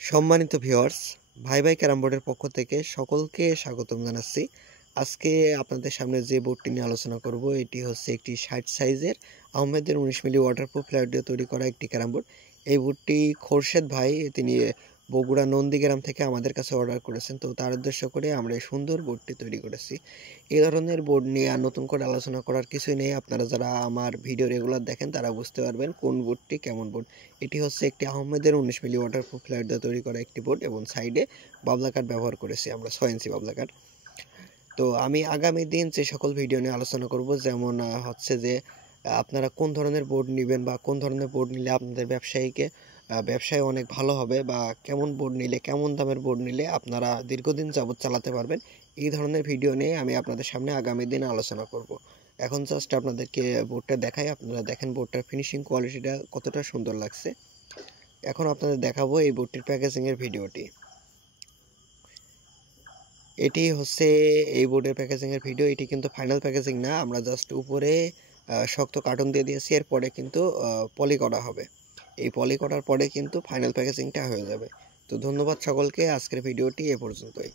সম্মানিত ভিউয়ার্স, ভাই ভাই ক্যারাম বোর্ডের পক্ষ থেকে সকলকে স্বাগতম জানাচ্ছি। আজকে আপনাদের সামনে যে বোর্ডটি নিয়ে আলোচনা করব এটি হচ্ছে একটি 60 সাইজের আহমেদের 19 মিলি ওয়াটারপ্রুফ ফ্ল্যাট দিয়ে তৈরি করা একটি ক্যারাম বোর্ড। এই বোর্ডটি খোরশেদ ভাই তিনি বগুড়া নন্দীগ্রাম থেকে আমাদের কাছে অর্ডার করেছেন। তো তার উদ্দেশ্য করে আমরা এই সুন্দর বোর্ডটি তৈরি করেছি। এই ধরনের বোর্ড নিয়ে আর নতুন করে আলোচনা করার কিছুই নেই। আপনারা যারা আমার ভিডিও রেগুলার দেখেন তারা বুঝতে পারবেন কোন বোর্ডটি কেমন বোর্ড। এটি হচ্ছে একটি আহমেদের 19 মিলি ওয়াটারপ্রুফ ফ্ল্যাট দিয়ে তৈরি করা একটি বোর্ড এবং সাইডে বাবলা কাঠ ব্যবহার করেছি আমরা 6 ইঞ্চি বাবলা কাঠ। তো আমি আগামী দিন যে সকল ভিডিও নিয়ে আলোচনা করব, যেমন হচ্ছে যে আপনারা কোন ধরনের বোর্ড নেবেন বা কোন ধরনের বোর্ড নিলে আপনাদের ব্যবসায় অনেক ভালো হবে, বা কেমন বোর্ড নিলে, কেমন দামের বোর্ড নিলে আপনারা দীর্ঘদিন যাবত চালাতে পারবেন, এই ধরনের ভিডিও নিয়ে আমি আপনাদের সামনে আগামী দিনে আলোচনা করব। এখন জাস্ট আপনাদেরকে বোর্ডটা দেখাই, আপনারা দেখেন বোর্ডটার ফিনিশিং কোয়ালিটিটা কতটা সুন্দর লাগছে। এখন আপনাদের দেখাবো এই বোর্ডটির প্যাকেজিংয়ের ভিডিওটি। এটি হচ্ছে এই বোর্ডের প্যাকেজিংয়ের ভিডিও। এটি কিন্তু ফাইনাল প্যাকেজিং না, আমরা জাস্ট উপরে শক্ত কার্টন দিয়ে দিয়েছি, এরপরে কিন্তু পলি করা হবে। এই পলি করার পরে কিন্তু ফাইনাল প্যাকেজিংটা হয়ে যাবে। তো ধন্যবাদ সকলকে, আজকের ভিডিওটি এ পর্যন্তই।